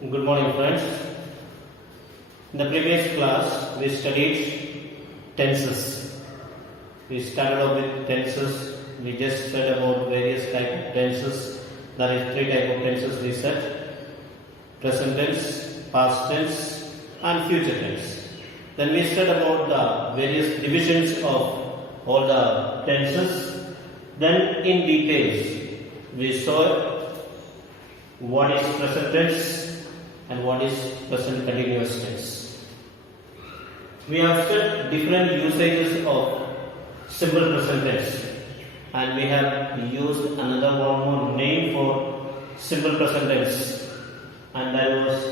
Good morning, friends. In the previous class, we studied tenses. We started off with tenses. We just said about various types of tenses. There is three types of tenses we said: present tense, past tense, and future tense. Then we said about the various divisions of all the tenses. Then, in details, we saw what is present tense and what is present continuous tense. We have studied different usages of simple present tense, and we have used another one more name for simple present tense, and that was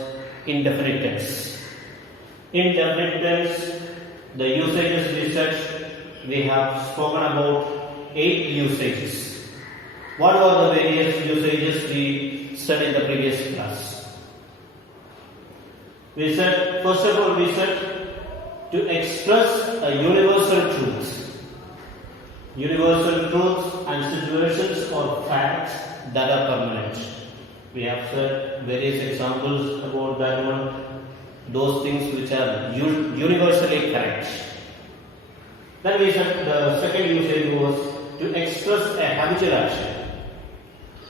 indefinite tense. Indefinite tense, the usages we said, we have spoken about 8 usages. What were the various usages we said in the previous class? We said, first of all, we said to express a universal truth. Universal truths and situations or facts that are permanent. We have said various examples about that one. Those things which are universally correct. Then we said the second usage was to express a habitual action.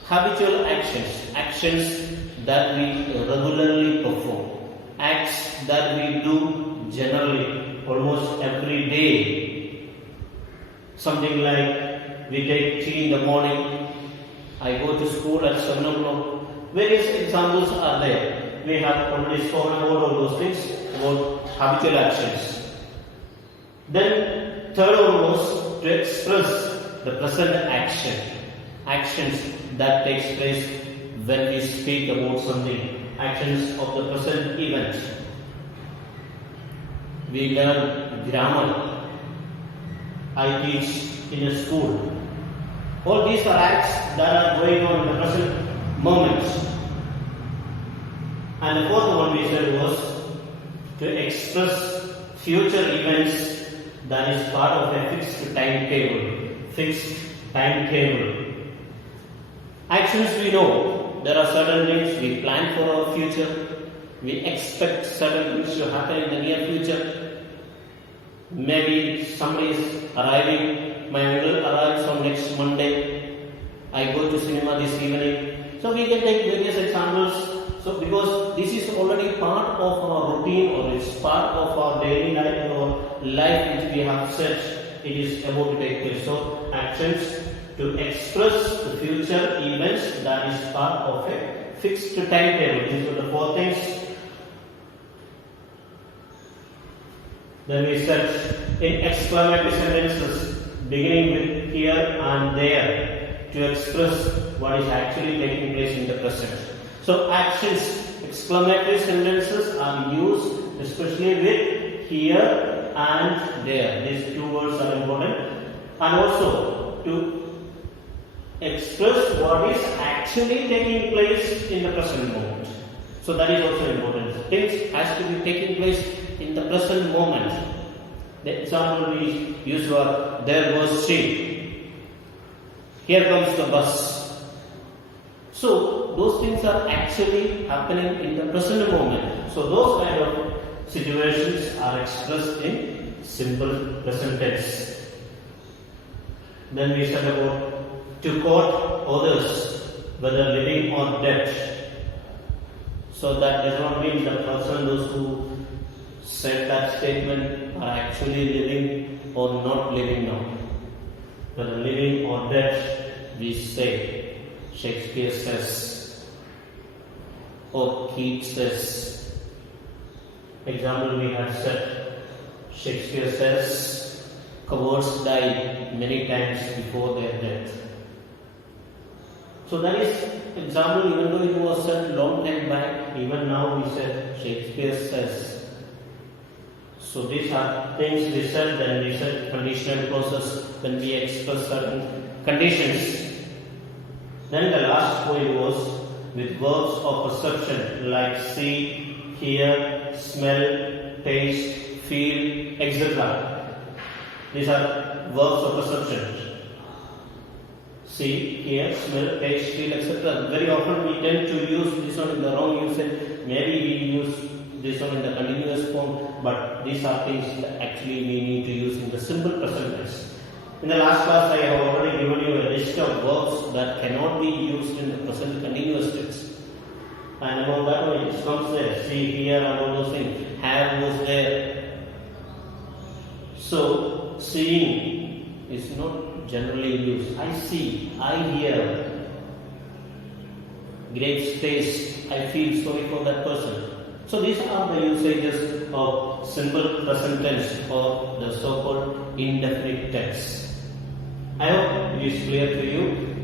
Habitual actions, actions that we regularly perform, acts that we do generally, almost every day. Something like we take tea in the morning, I go to school at 7 o'clock. Various examples are there. We have already spoken about all those things, about habitual actions. Then third one was to express the present action, actions that takes place when we speak about something, actions of the present event. We learn grammar. I teach in a school. All these are acts that are going on in the present moment. And the fourth one we said was to express future events that is part of a fixed timetable. Fixed timetable. Actions we know. There are certain things we plan for our future. We expect certain things to happen in the near future. Maybe somebody is arriving. My uncle arrives on next Monday. I go to cinema this evening. So we can take various examples. So because this is already part of our routine, or it's part of our daily life or life which we have set, it is about to take place. So actions to express the future events that is part of a fixed timetable. These are the 4 things. Then we said in exclamatory sentences beginning with here and there to express what is actually taking place in the present. So actions, exclamatory sentences are used especially with here and there. These 2 words are important. And also to express what is actually taking place in the present moment. So that is also important. Things has to be taking place in the present moment. The example we use was there was she. Here comes the bus. So those things are actually happening in the present moment. So those kind of situations are expressed in simple present tense. Then we said about to quote others, whether living or dead. So that does not mean the person, those who said that statement, are actually living or not living now. Whether living or dead, we say. Shakespeare says, or Keats says. Example we have said, Shakespeare says, cowards die many times before their death. So that is example, even though it was said long time back, even now we said Shakespeare says. So these are things we said. Then we said conditional clauses when we express certain conditions. Then the last point was with verbs of perception like see, hear, smell, taste, feel, etc. These are verbs of perception. See, hear, smell, taste, feel, etc. Very often we tend to use this one in the wrong use it. Maybe we use this one in the continuous form, but these are things that actually we need to use in the simple present tense. In the last class, I have already given you a list of verbs that cannot be used in the present continuous tense. And among that one, it comes there. See, here, and all those things. Have was there. So, seeing is not generally used. I see, I hear. Great taste, I feel sorry for that person. So these are the usages of simple present tense or the so-called indefinite tense. I hope it is clear to you.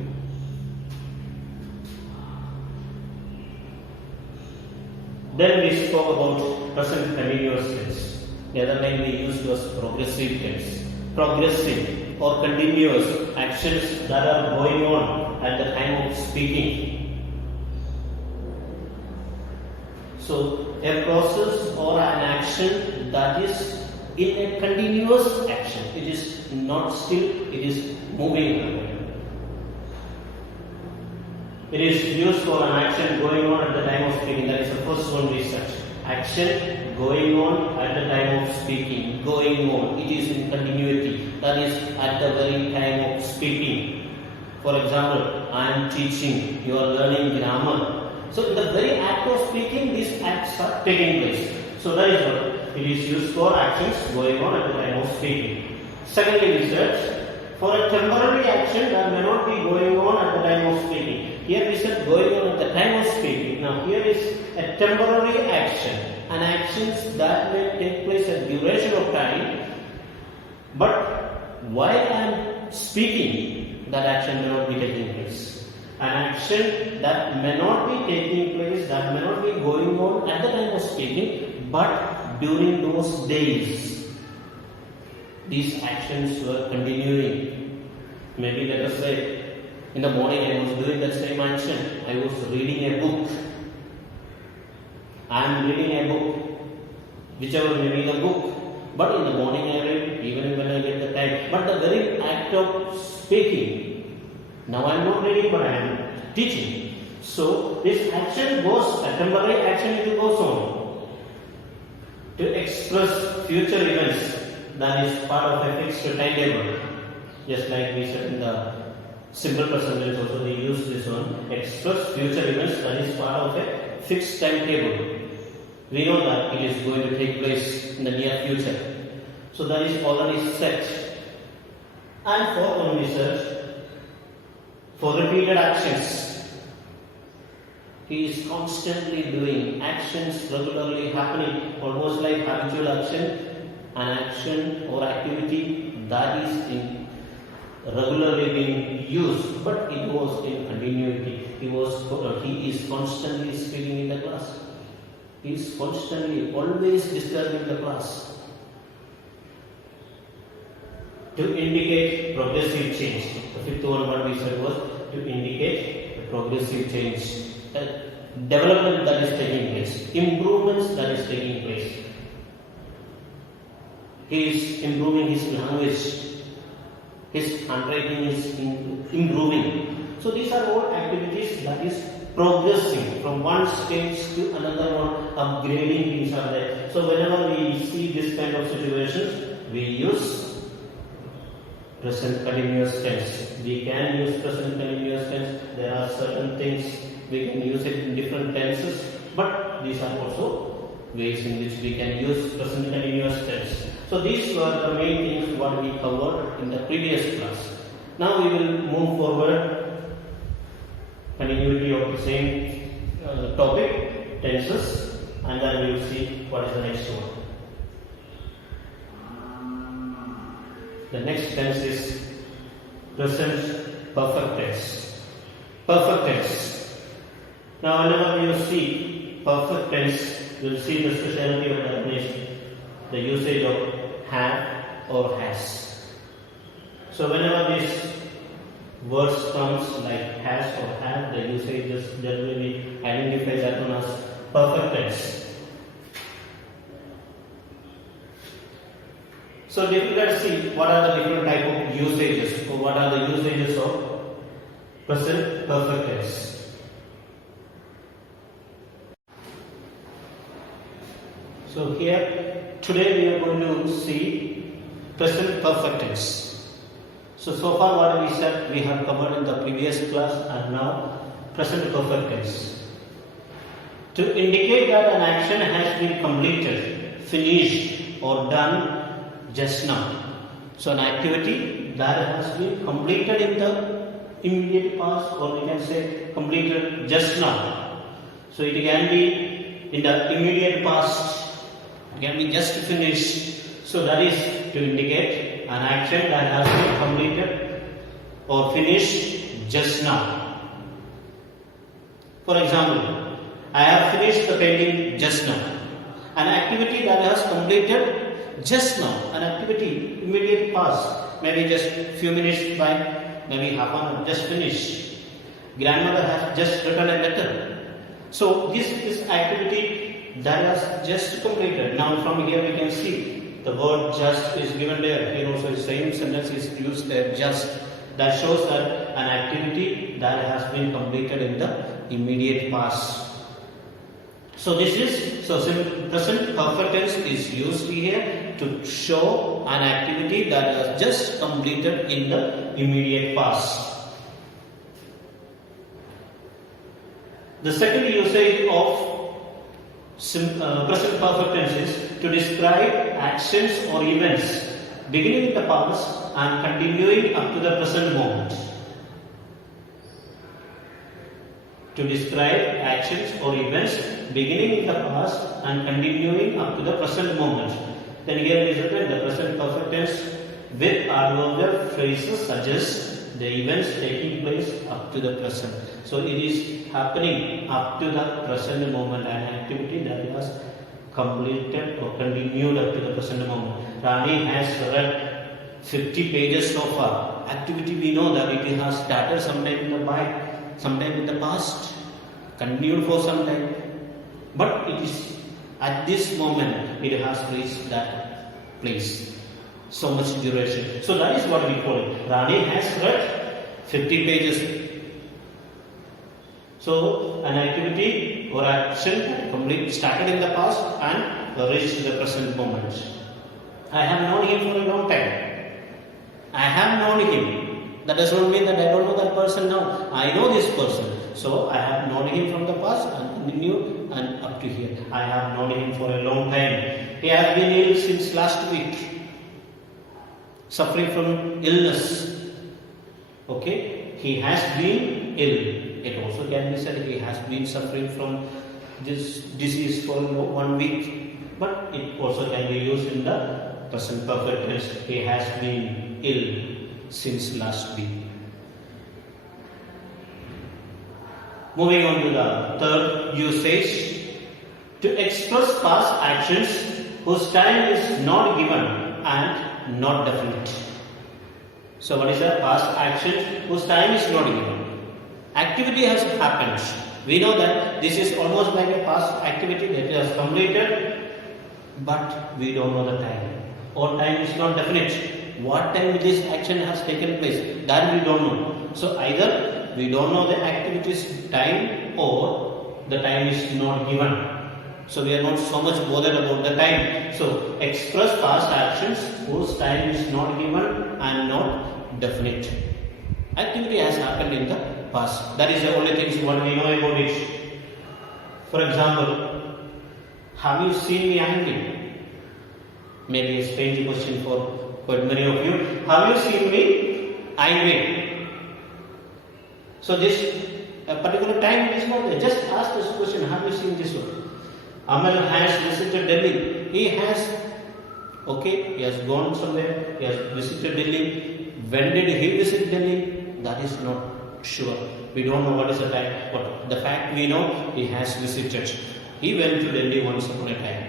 Then we spoke about present continuous tense. The other name we used was progressive tense. Progressive or continuous actions that are going on at the time of speaking. So, a process or an action that is in a continuous action. It is not still, it is moving. It is used for an action going on at the time of speaking. That is the first one research. Action going on at the time of speaking. Going on. It is in continuity. That is at the very time of speaking. For example, I am teaching. You are learning grammar. So, in the very act of speaking, these acts are taking place. So, that is what it is used for actions going on at the time of speaking. Secondly, research for a temporary action that may not be going on at the time of speaking. Here we said going on at the time of speaking. Now, here is a temporary action, an actions that may take place at duration of time, but while I am speaking, that action may not be taking place. An action that may not be taking place, that may not be going on at the time of speaking, but during those days, these actions were continuing. Maybe let us say, in the morning I was doing that same action. I was reading a book. I am reading a book, whichever may be the book. But in the morning I read, even when I get the time. But the very act of speaking, now I am not reading, but I am teaching. So this action goes, a temporary action, it goes on to express future events. That is part of a fixed timetable. Just like we said in the simple present tense also, we use this one. Express future events. That is part of a fixed timetable. We know that it is going to take place in the near future. So that is already set. And fourth one we said, for repeated actions. He is constantly doing actions regularly happening, almost like habitual action, an action or activity that is regularly being used, but it was in continuity. He is constantly speaking in the class. He is constantly, always disturbing the class. To indicate progressive change. The fifth one what we said was to indicate a progressive change. Development that is taking place. Improvements that is taking place. He is improving his language. His handwriting is improving. So these are all activities that is progressing from one stage to another one, upgrading things are there. So whenever we see this kind of situations, we use present continuous tense. We can use present continuous tense. There are certain things we can use it in different tenses, but these are also ways in which we can use present continuous tense. So these were the main things what we covered in the previous class. Now we will move forward, continuity of the same topic, tenses, and then we will see what is the next one. The next tense is present perfect tense. Perfect tense. Now, whenever you see perfect tense, you will see the speciality of the definition, the usage of have or has. So, whenever these words comes like has or have, the usage just generally identifies that one as perfect tense. So let's see what are the different type of usages, or what are the usages of present perfect tense. So here today we are going to see present perfect tense. So far what we said we have covered in the previous class, and now present perfect tense. To indicate that an action has been completed, finished or done just now. So an activity that has been completed in the immediate past, or we can say completed just now. So it can be in the immediate past, it can be just finished. So that is to indicate an action that has been completed or finished just now. For example, I have finished the painting just now. An activity that has completed just now, an activity immediate past, maybe just few minutes by, maybe half an hour, just finished. Grandmother has just written a letter. So this is activity that has just completed. Now from here we can see the word just is given there. Here also the same sentence is used there, just. That shows that an activity that has been completed in the immediate past. So this is, present perfect tense is used here to show an activity that has just completed in the immediate past. The second usage of present perfect tense is to describe actions or events beginning in the past and continuing up to the present moment. To describe actions or events beginning in the past and continuing up to the present moment. Then here it is written the present perfect tense with adverbial phrases such as the events taking place up to the present. So it is happening up to the present moment, an activity that was completed or continued up to the present moment. Rani has read 50 pages so far. Activity we know that it has started sometime in the past, continued for some time, but it is at this moment it has reached that place, so much duration. So that is what we call it. Rani has read 50 pages. So an activity or action started in the past and reached the present moment. I have known him for a long time. I have known him. That does not mean that I don't know that person now. I know this person. So I have known him from the past and continued and up to here. I have known him for a long time. He has been ill since last week, suffering from illness. Okay, he has been ill. It also can be said he has been suffering from this disease for 1 week, but it also can be used in the present perfect tense. He has been ill since last week. Moving on to the third usage, to express past actions whose time is not given and not definite. So what is a past action whose time is not given? Activity has happened. We know that this is almost like a past activity that has completed, but we don't know the time. Or time is not definite. What time this action has taken place, that we don't know. So either we don't know the activity's time or the time is not given. So we are not so much bothered about the time. So express past actions whose time is not given and not definite. Activity has happened in the past. That is the only thing what we know about it. For example, have you seen me angry? Maybe a strange question for quite many of you. Have you seen me angry? So this particular time is not there. Just ask this question. Have you seen this one? Amal has visited Delhi. He has gone somewhere. He has visited Delhi. When did he visit Delhi? That is not sure. We don't know what is the time. But the fact we know, he has visited. He went to Delhi once upon a time.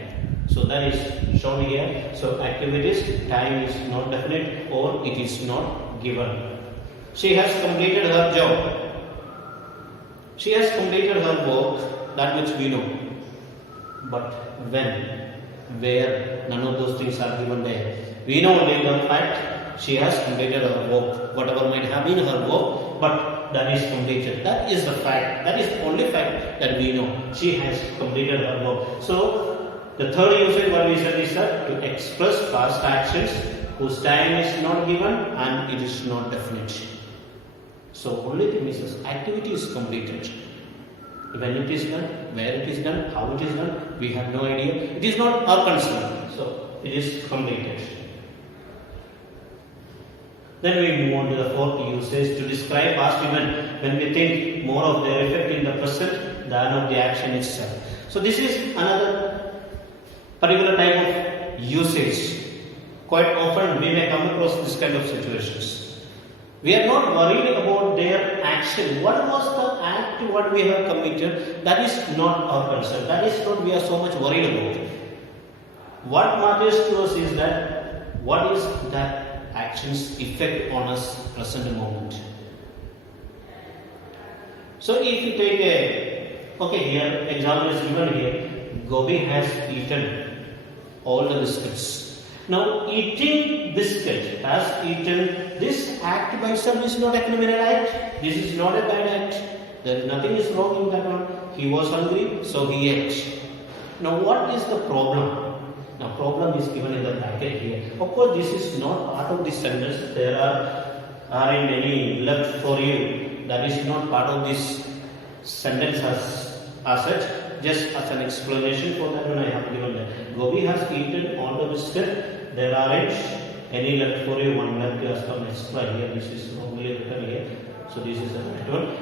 So that is shown here. So activities, time is not definite or it is not given. She has completed her job. She has completed her work, that much we know. But when, where, none of those things are given there. We know only the fact she has completed her work. Whatever might have been her work, but that is completed. That is the fact. That is the only fact that we know. She has completed her work. So The third usage what we said is that to express past actions whose time is not given and it is not definite. So only thing is this activity is completed. When it is done, where it is done, how it is done, we have no idea. It is not our concern. So it is completed. Then we move on to the fourth usage to describe past event when we think more of their effect in the present than of the action itself. So this is another particular type of usage. Quite often we may come across this kind of situations. We are not worried about their action. What was the act what we have committed? That is not our concern. That is not we are so much worried about. What matters to us is that what is that action's effect on us present moment. So if you take here example is given here. Gobi has eaten all the biscuits. Now eating biscuit has eaten this act by itself is not a criminal act. This is not a bad act. There is nothing is wrong in that one. He was hungry, so he ate. Now what is the problem? Now problem is given in the bracket here. Of course this is not part of this sentence. There aren't any left for you. That is not part of this sentence as such. Just as an explanation for that one I have given that. Gobi has eaten all the biscuit. There aren't any left for you. One left as per extra here. This is normally written here. So this is the right one.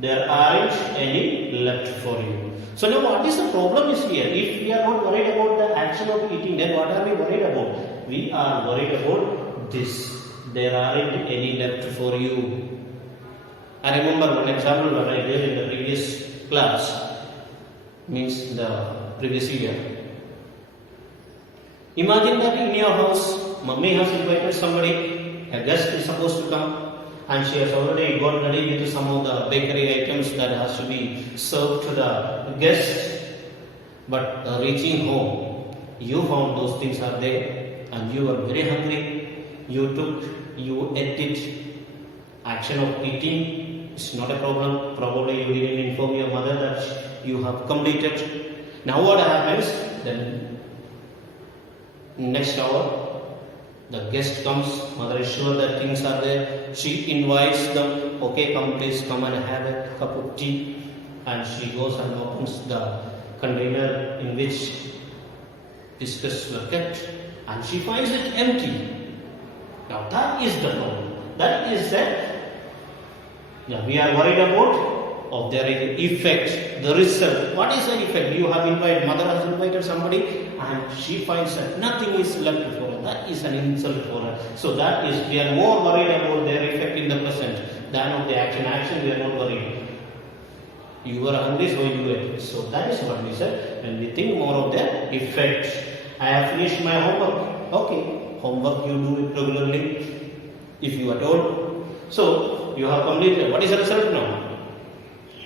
There aren't any left for you. So now what is the problem is here? If we are not worried about the action of eating, then what are we worried about? We are worried about this. There aren't any left for you. I remember one example that I gave in the previous class, means the previous year. Imagine that in your house, mummy has invited somebody, a guest is supposed to come, and she has already got ready with some of the bakery items that has to be served to the guest. But reaching home, you found those things are there and you were very hungry. You ate it. Action of eating is not a problem. Probably you didn't inform your mother that you have completed. Now what happens? Then next hour, the guest comes, mother is sure that things are there. She invites them, okay, please come and have a cup of tea. And she goes and opens the container in which biscuits were kept and she finds it empty. Now that is the problem. That is that we are worried about of their effect, the result. What is the effect? You have invited, mother has invited somebody and she finds that nothing is left for her. That is an insult for her. So that is, we are more worried about their effect in the present than of the action. Action we are not worried. You were hungry, so you ate. So that is what we said. And we think more of the effect. I have finished my homework. Okay, homework you do it regularly if you are told. So you have completed. What is the result now?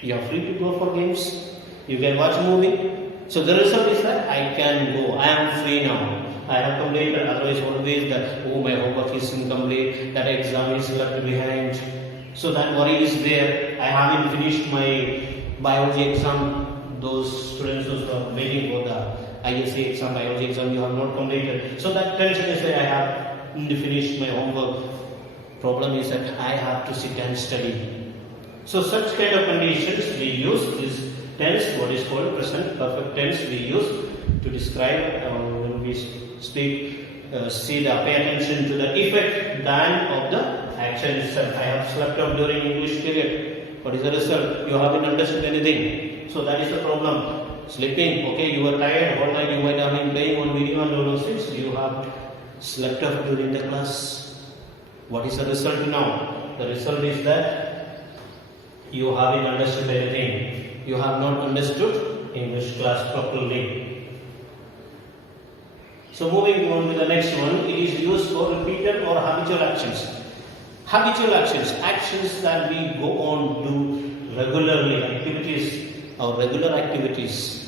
You are free to go for games. You can watch a movie. So the result is that I can go. I am free now. I have completed. Otherwise, always that my homework is incomplete. That exam is left behind. So that worry is there. I haven't finished my biology exam. Those students who are waiting for the ISC exam, biology exam, you have not completed. So that tension is that I have finished my homework. Problem is that I have to sit and study. So such kind of conditions we use this tense, what is called present perfect tense, we use to describe when we speak, pay attention to the effect than of the action itself. I have slept off during English period. What is the result? You haven't understood anything. So that is the problem. Sleeping, okay, you were tired, all night you might have been playing on video and all those things. You have slept off during the class. What is the result now? The result is that you haven't understood anything. You have not understood English class properly. So moving on to the next one, it is used for repeated or habitual actions. Habitual actions, actions that we go on do regularly, activities or regular activities.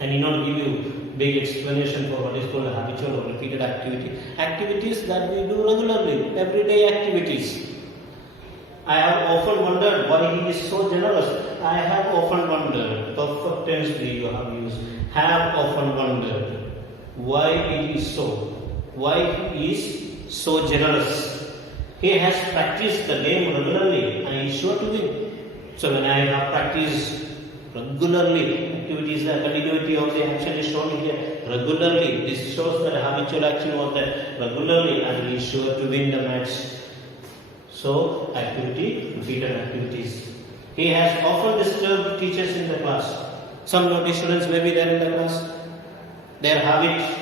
And in order to give you big explanation for what is called a habitual or repeated activity, activities that we do regularly, everyday activities. I have often wondered why he is so generous. I have often wondered. Perfect perfect tense you have used. Have often wondered why it is so. Why he is so generous. He has practiced the game regularly and is sure to win. So when I have practiced regularly, activities, the continuity of the action is shown here regularly. This shows that habitual action was that regularly and he is sure to win the match. So activity, repeated activities. He has often disturbed teachers in the class. Some naughty students may be there in the class. Their habit,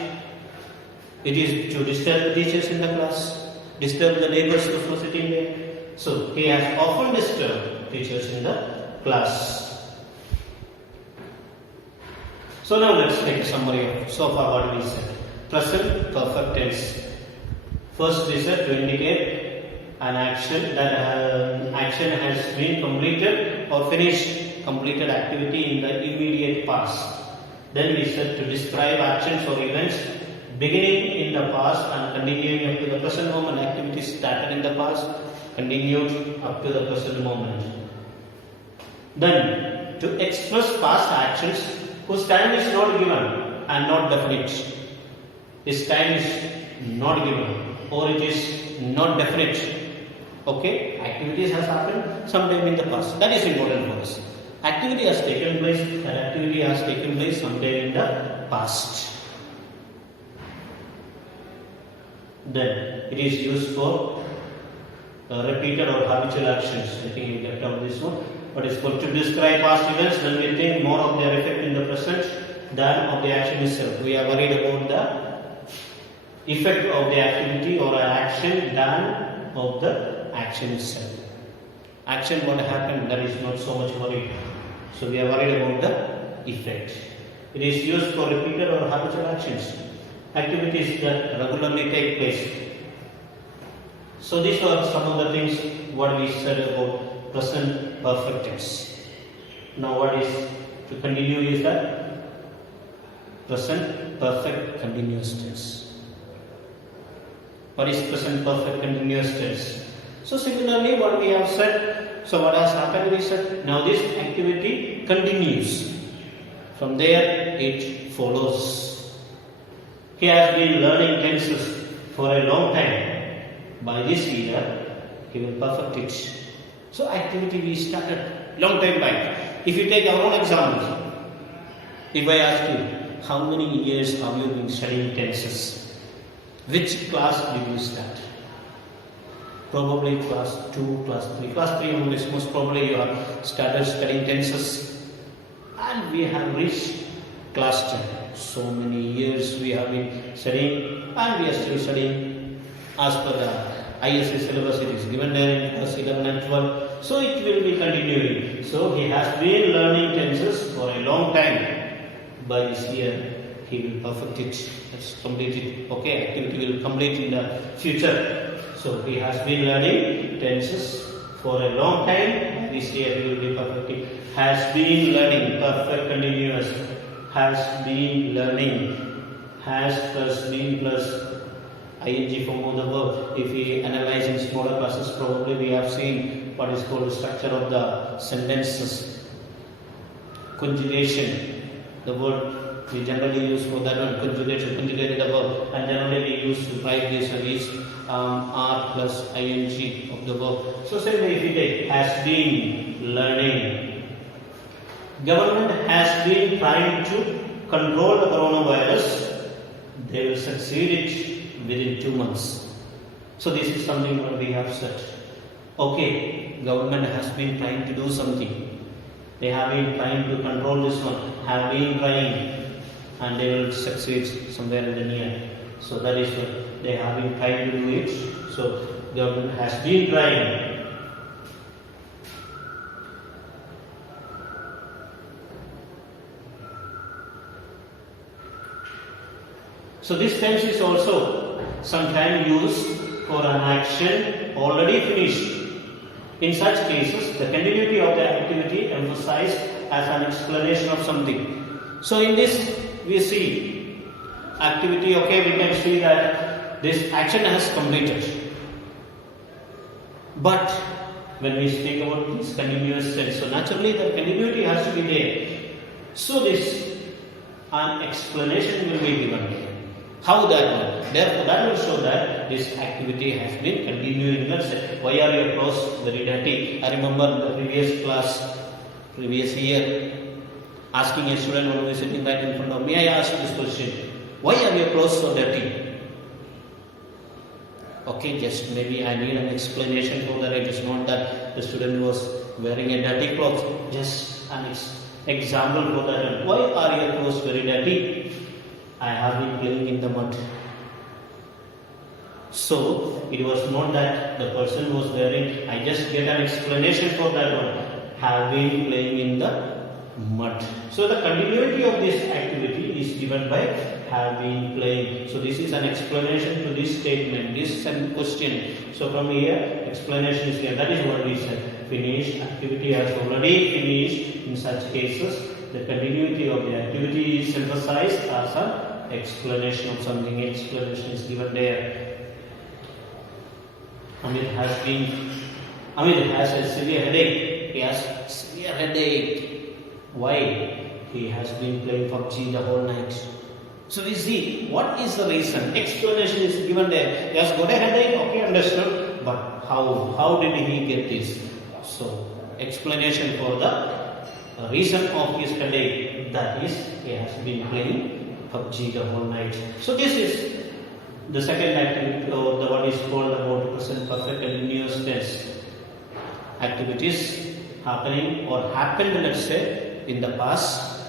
it is to disturb the teachers in the class, disturb the neighbors who are sitting there. So he has often disturbed teachers in the class. So now let's take a summary of so far what we said. Present perfect tense. First we said to indicate an action that action has been completed or finished, completed activity in the immediate past. Then we said to describe actions or events beginning in the past and continuing up to the present moment. Activities started in the past, continued up to the present moment. Then to express past actions whose time is not given and not definite. This time is not given or it is not definite. Okay, activities has happened sometime in the past. That is important for us. Activity has taken place, that activity has taken place sometime in the past. Then it is used for repeated or habitual actions. I think you get out this one. But it's for to describe past events, then we think more of their effect in the present than of the action itself. We are worried about the effect of the activity or an action than of the action itself. Action what happened, that is not so much worried. So we are worried about the effect. It is used for repeated or habitual actions. Activities that regularly take place. So these are some of the things what we said about present perfect tense. Now what is to continue is that present perfect continuous tense. What is present perfect continuous tense? So similarly what we have said, so what has happened we said, now this activity continues. From there it follows. He has been learning tenses for a long time. By this year he will perfect it. So activity we started long time back. If you take our own example, if I ask you, how many years have you been studying tenses? Which class did you start? Probably class 2, class 3. Class 3 only, most probably you have started studying tenses. And we have reached class 10. So many years we have been studying and we are still studying as per the ISC syllabus. It is given there in class 11 and 12. So it will be continuing. So he has been learning tenses for a long time. By this year he will perfect it. That's completed. Okay, activity will complete in the future. So he has been learning tenses for a long time. This year he will be perfecting. Has been learning, perfect continuous. Has been learning. Has plus been plus ing form of the verb. If we analyze in smaller classes, probably we have seen what is called the structure of the sentences. Conjugation. The word we generally use for that one, conjugated the verb, and generally we use to write this as R plus ing of the verb. So simply if we take has been learning. Government has been trying to control the coronavirus. They will succeed it within 2 months. So this is something what we have said. Okay, government has been trying to do something. They have been trying to control this one, have been trying, and they will succeed somewhere in the near. So that is what they have been trying to do it. So government has been trying. So this tense is also sometimes used for an action already finished. In such cases, the continuity of the activity emphasized as an explanation of something. So in this, we see activity, okay, we can see that this action has completed. But when we speak about this continuous tense, so naturally the continuity has to be there. So this an explanation will be given. How that one? Therefore, that will show that this activity has been continuing. Let's say, why are your clothes very dirty? I remember in the previous class, previous year, asking a student who is sitting right in front of me, I asked this question: why are your clothes so dirty? Okay, just maybe I need an explanation for that. It is not that the student was wearing a dirty clothes. Just an example for that. Why are your clothes very dirty? I have been playing in the mud. So it was not that the person was wearing. I just get an explanation for that one. Have been playing in the mud. So the continuity of this activity is given by have been playing. So this is an explanation to this statement, this question. So from here, explanation is here. That is what we said. Finished. Activity has already finished. In such cases, the continuity of the activity is emphasized as an explanation of something. Explanation is given there. Amit has a severe headache. He has severe headache. Why? He has been playing PUBG the whole night. So we see what is the reason. Explanation is given there. He has got a headache. Okay, understood. But how did he get this? So explanation for the reason of his headache, that is, he has been playing PUBG the whole night. So this is the second activity, or what is called about present perfect continuous tense. Activities happening or happened, let's say, in the past,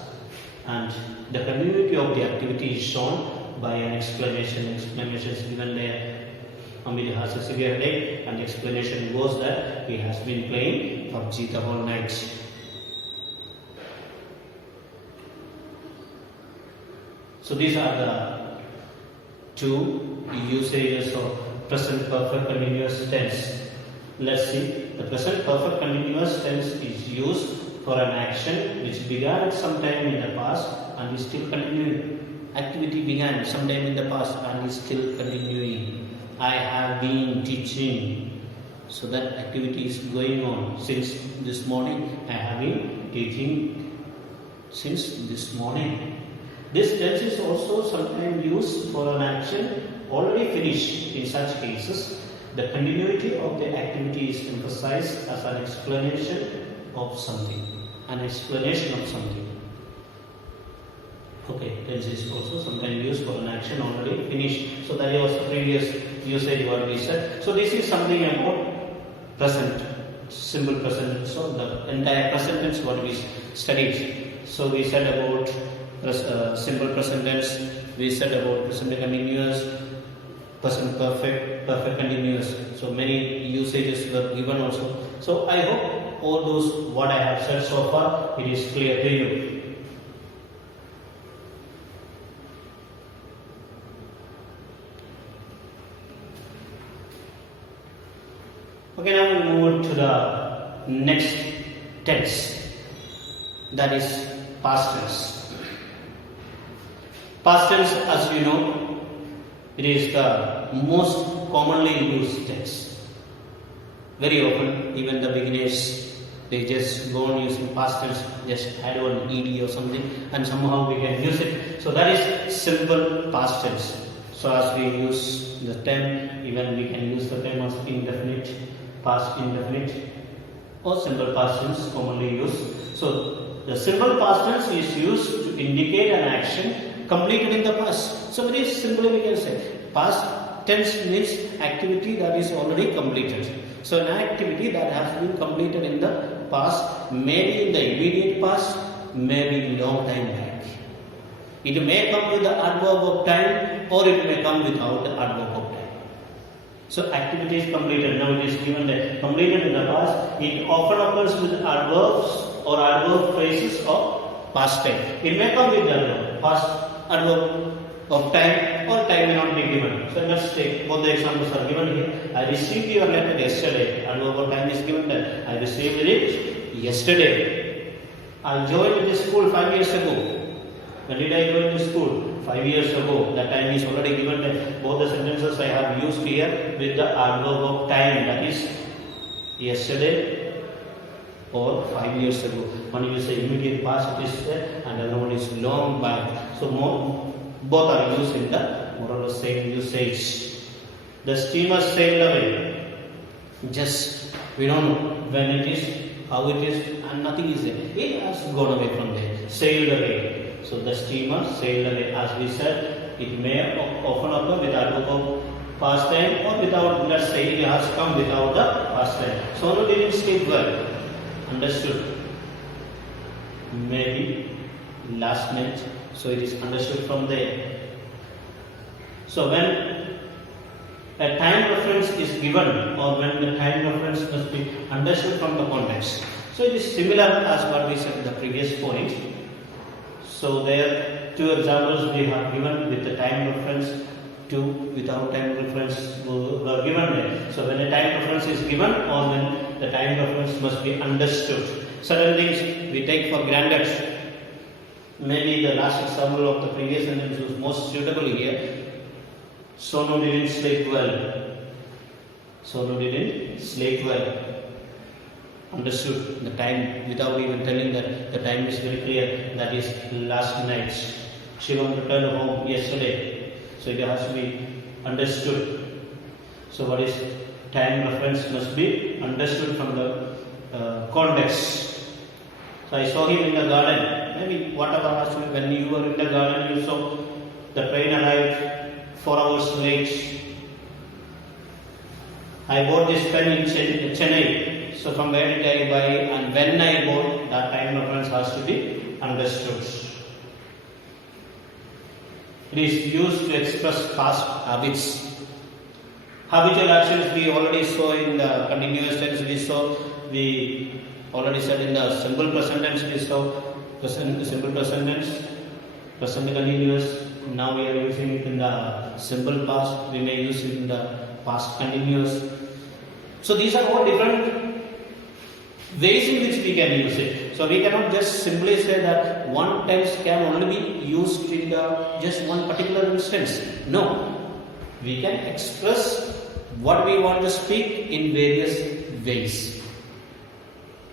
and the continuity of the activity is shown by an explanation. Explanation is given there. Amit has a severe headache, and the explanation goes that he has been playing PUBG the whole night. So these are the two usages of present perfect continuous tense. Let's see. The present perfect continuous tense is used for an action which began sometime in the past and is still continuing. Activity began sometime in the past and is still continuing. I have been teaching. So that activity is going on since this morning. I have been teaching since this morning. This tense is also sometimes used for an action already finished. In such cases, the continuity of the activity is emphasized as an explanation of something. An explanation of something. Okay, tense is also sometimes used for an action already finished. So that was the previous usage what we said. So this is something about present, simple present. So the entire present tense what we studied. So we said about simple present tense. We said about present continuous, present perfect, perfect continuous. So many usages were given also. So I hope all those what I have said so far, it is clear to you. Okay, now we move to the next tense, that is past tense. Past tense, as you know, it is the most commonly used tense. Very often, even the beginners, they just go on using past tense, just add one ed or something, and somehow we can use it. So that is simple past tense. So as we use the term, even we can use the term as indefinite, past indefinite, or simple past tense commonly used. So the simple past tense is used to indicate an action completed in the past. So very simply we can say past tense means activity that is already completed. So an activity that has been completed in the past, maybe in the immediate past, maybe long time back. It may come with the adverb of time, or it may come without the adverb of time. So activity is completed. Now it is given that completed in the past. It often occurs with adverbs or adverb phrases of past time. It may come with the past adverb of time, or time may not be given. So let's take both the examples are given here. I received your letter yesterday. Adverb of time is given that I received it yesterday. I joined this school 5 years ago. When did I join this school? 5 years ago. That time is already given that both the sentences I have used here with the adverb of time, that is yesterday or 5 years ago. One you say immediate past is there, and another one is long back. So both are used in the more or less same usage. The steamer sailed away. Just we don't know when it is, how it is, and nothing is there. It has gone away from there, sailed away. So the steamer sailed away. As we said, it may often occur with adverb of past time or without. Let's say it has come without the past time. Sonu didn't sleep well. Understood. Maybe last night. So it is understood from there. So when a time reference is given, or when the time reference must be understood from the context. So it is similar as what we said in the previous point. So there two examples we have given with the time reference, two without time reference were given there. So when a time reference is given, or when the time reference must be understood. Certain things we take for granted. Maybe the last example of the previous sentence was most suitable here. Sonu didn't sleep well. Sonu didn't sleep well. Understood the time without even telling that. The time is very clear. That is last night. Shivam returned home yesterday. So it has to be understood. So what is time reference must be understood from the context. So I saw him in the garden. Maybe whatever has to be, when you were in the garden, you saw the train arrived 4 hours late. I bought this pen in Chennai. So from where did I buy, and when I bought, that time reference has to be understood. It is used to express past habits. Habitual actions we already saw in the continuous tense. We already said in the simple present tense. We saw simple present tense, present continuous. Now we are using it in the simple past. We may use it in the past continuous. So these are all different ways in which we can use it. So we cannot just simply say that one tense can only be used in just one particular instance. No, we can express what we want to speak in various ways.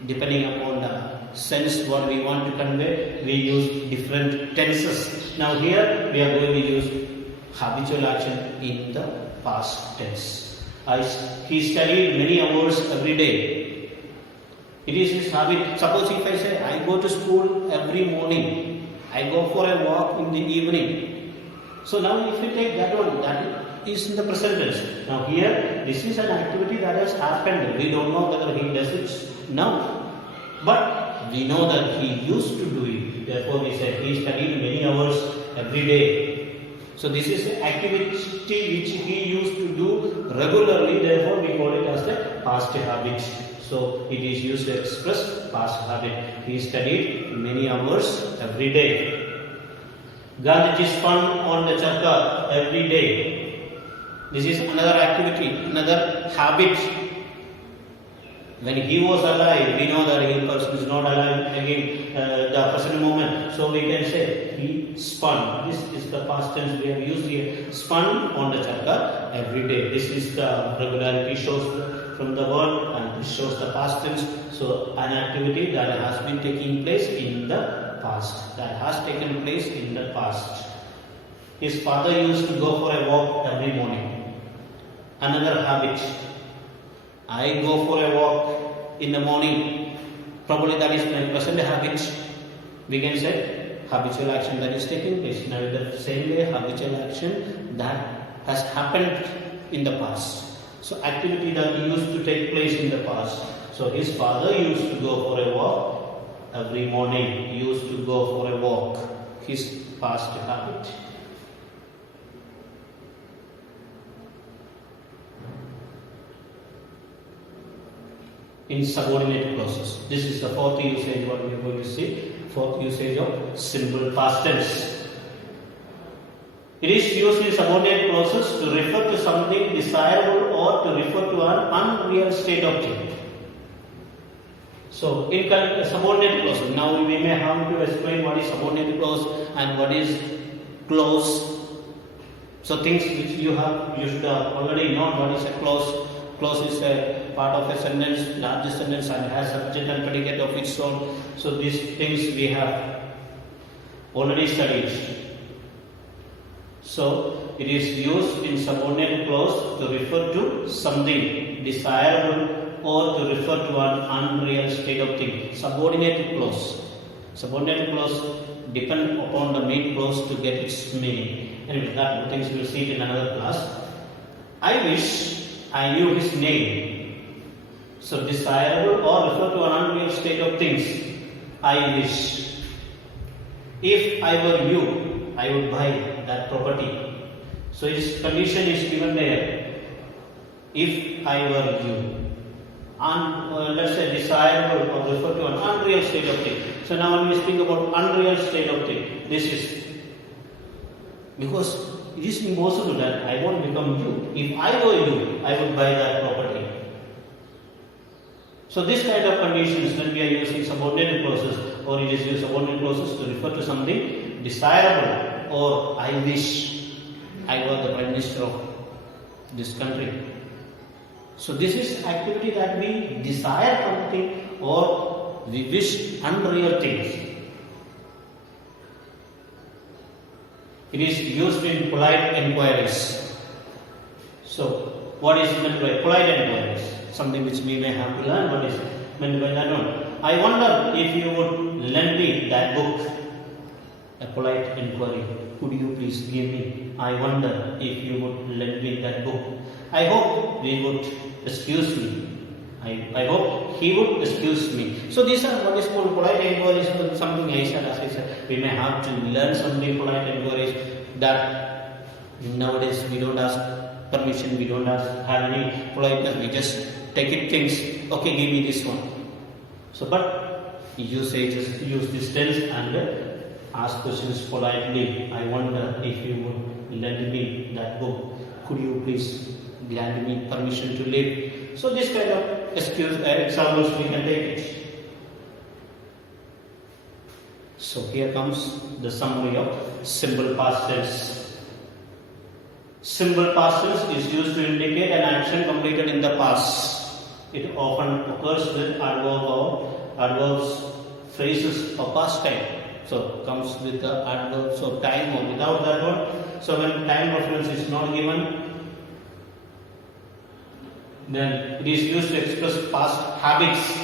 Depending upon the sense what we want to convey, we use different tenses. Now here we are going to use habitual action in the past tense. He studied many hours every day. It is his habit. Suppose if I say I go to school every morning, I go for a walk in the evening. So now if you take that one, that is in the present tense. Now here, this is an activity that has happened. We don't know whether he does it now, but we know that he used to do it. Therefore we say he studied many hours every day. So this is an activity which he used to do regularly. Therefore we call it as the past habit. So it is used to express past habit. He studied many hours every day. Gandhiji spun on the charkha every day. This is another activity, another habit. When he was alive, we know that he person is not alive again, the present moment. So we can say he spun. This is the past tense we have used here. Spun on the charkha every day. This is the regularity shows from the word, and this shows the past tense. So an activity that has been taking place in the past. That has taken place in the past. His father used to go for a walk every morning. Another habit. I go for a walk in the morning. Probably that is my present habit. We can say habitual action that is taking place. Now in the same way, habitual action that has happened in the past. So activity that used to take place in the past. So his father used to go for a walk every morning. He used to go for a walk. His past habit. In subordinate clauses. This is the fourth usage what we are going to see. Fourth usage of simple past tense. It is used in subordinate clauses to refer to something desirable or to refer to an unreal state of thing. So in subordinate clauses, now we may have to explain what is subordinate clause and what is clause. So things which you should have already known what is a clause clause is a part of a sentence, large sentence, and has subject and predicate of its own. So these things we have already studied. So it is used in subordinate clause to refer to something desirable or to refer to an unreal state of things. Subordinate clause. Subordinate clause depend upon the main clause to get its meaning. Anyway, that things we will see it in another class. I wish I knew his name. So desirable or refer to an unreal state of things. I wish. If I were you, I would buy that property. So its condition is given there. If I were you. Let's say desirable or refer to an unreal state of thing. So now when we speak about unreal state of thing, this is because it is impossible that I won't become you. If I were you, I would buy that property. So this kind of conditions when we are using subordinate clauses or it is used subordinate clauses to refer to something desirable or I wish I were the Prime Minister of this country. So this is activity that we desire something or we wish unreal things. It is used in polite inquiries. So what is meant by polite inquiries? Something which we may have to learn. What is meant by that one? I wonder if you would lend me that book. A polite inquiry. Could you please give me? I wonder if you would lend me that book. I hope we would excuse me. I hope he would excuse me. So these are what is called polite inquiries. Something I said, as I said, we may have to learn something polite inquiries that nowadays we don't ask permission, we don't have any politeness, we just take it things. Okay, give me this one. So, but use this tense and ask questions politely. I wonder if you would lend me that book. Could you please grant me permission to leave? So this kind of examples we can take it. So here comes the summary of simple past tense. Simple past tense is used to indicate an action completed in the past. It often occurs with adverbs, phrases of past time. So comes with the adverbs of time or without that one. So when time reference is not given, then it is used to express past habits,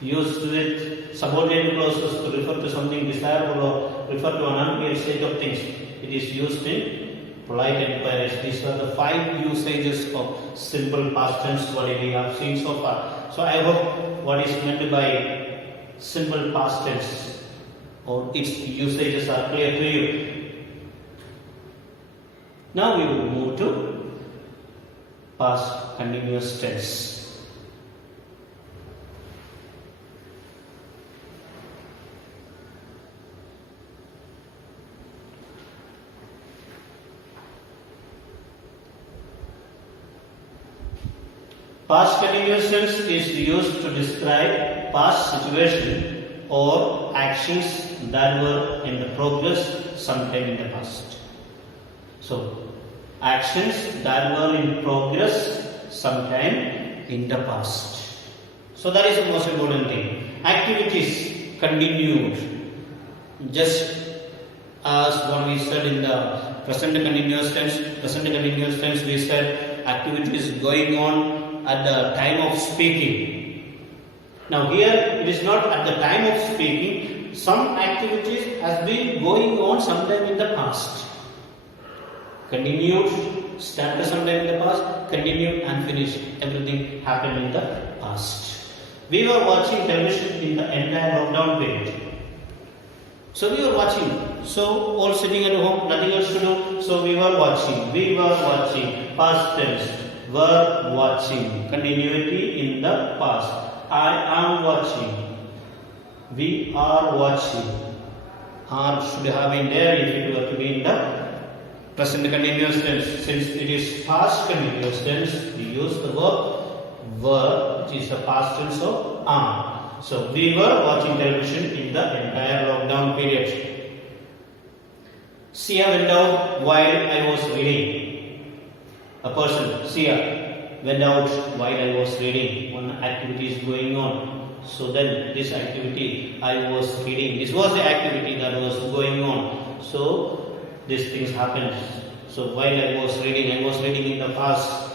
used with subordinate clauses to refer to something desirable or refer to an unreal state of things. It is used in polite inquiries. These are the 5 usages of simple past tense what we have seen so far. So I hope what is meant by simple past tense or its usages are clear to you. Now we will move to past continuous tense. Past continuous tense is used to describe past situation or actions that were in the progress sometime in the past. So, actions that were in progress sometime in the past. So that is the most important thing. Activities continued. Just as what we said in the present continuous tense we said activities going on at the time of speaking. Now here it is not at the time of speaking. Some activities has been going on sometime in the past. Continued, started sometime in the past, continued and finished. Everything happened in the past. We were watching television in the entire lockdown period. So we were watching. So all sitting at home, nothing else to do. So we were watching. Past tense. Were watching. Continuity in the past. I am watching. We are watching. Are should have been there if it were to be in the present continuous tense. Since it is past continuous tense, we use the verb were, which is the past tense of are. So we were watching television in the entire lockdown period. Sia went out while I was reading. A person, Sia, went out while I was reading. One activity is going on. So then this activity I was reading. This was the activity that was going on. So these things happened. So while I was reading in the past.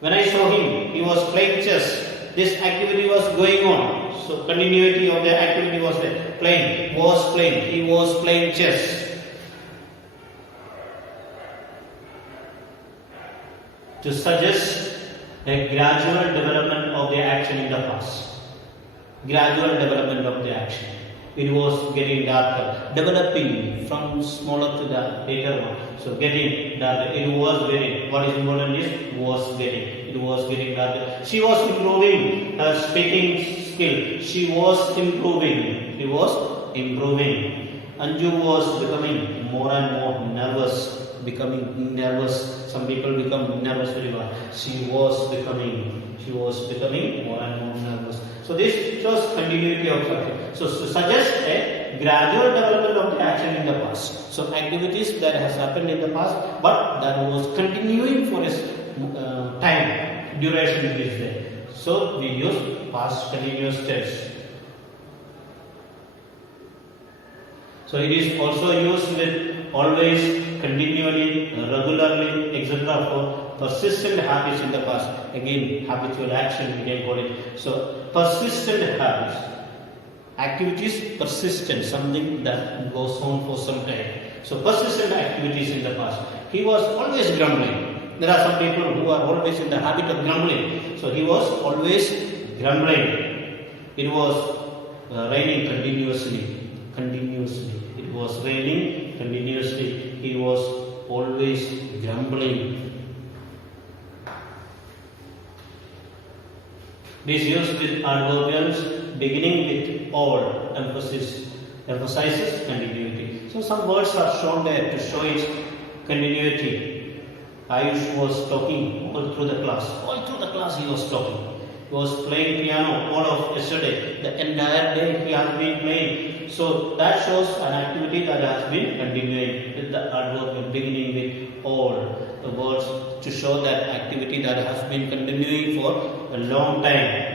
When I saw him, he was playing chess. This activity was going on. So continuity of the activity was there. Playing, was playing. He was playing chess. To suggest a gradual development of the action in the past. Gradual development of the action. It was getting darker, developing from smaller to the bigger one. So getting darker. It was getting. What is important is was getting. It was getting darker. She was improving her speaking skill. She was improving. He was improving. Anju was becoming more and more nervous. Becoming nervous. Some people become nervous very well. She was becoming more and more nervous. So this shows continuity of action. So to suggest a gradual development of the action in the past. So activities that has happened in the past, but that was continuing for a time duration is there. So we use past continuous tense. So it is also used with always, continually, regularly, etc. for persistent habits in the past. Again, habitual action we can call it. So persistent habits. Activities persistent, something that goes on for some time. So persistent activities in the past. He was always grumbling. There are some people who are always in the habit of grumbling. So he was always grumbling. It was raining continuously. It was raining continuously. He was always grumbling. This used with adverbials beginning with all, emphasizes continuity. So some words are shown there to show its continuity. Ayush was talking all through the class. All through the class he was talking. He was playing piano all of yesterday. The entire day he has been playing. So that shows an activity that has been continuing with the adverb beginning with all. The words to show that activity that has been continuing for a long time.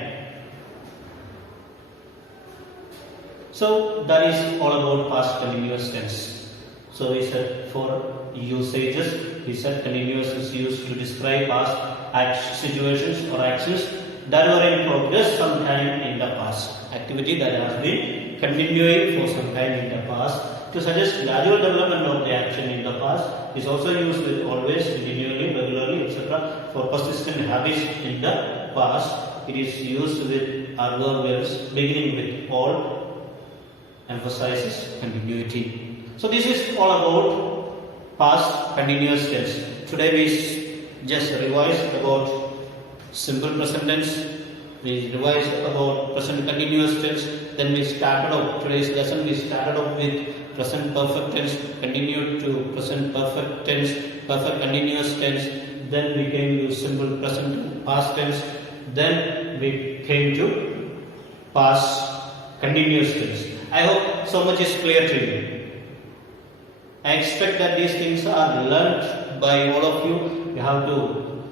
So that is all about past continuous tense. So we said for usages, we said continuous is used to describe past situations or actions that were in progress sometime in the past. Activity that has been continuing for some time in the past. To suggest gradual development of the action in the past is also used with always, continually, regularly, etc. for persistent habits in the past. It is used with adverbials beginning with all, emphasizes continuity. So this is all about past continuous tense. Today we just revised about simple present tense. We revised about present continuous tense. Then we started off today's lesson. We started off with present perfect tense, continued to present perfect tense, perfect continuous tense. Then we came to simple present past tense. Then we came to past continuous tense. I hope so much is clear to you. I expect that these things are learnt by all of you. You have to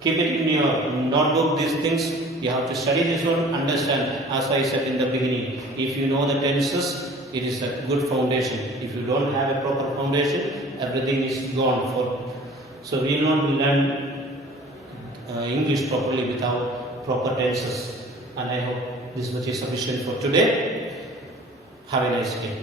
keep it in your notebook, these things. You have to study this one, understand, as I said in the beginning. If you know the tenses, it is a good foundation. If you don't have a proper foundation, everything is gone. So we will not learn English properly without proper tenses. And I hope this much is sufficient for today. Have a nice day.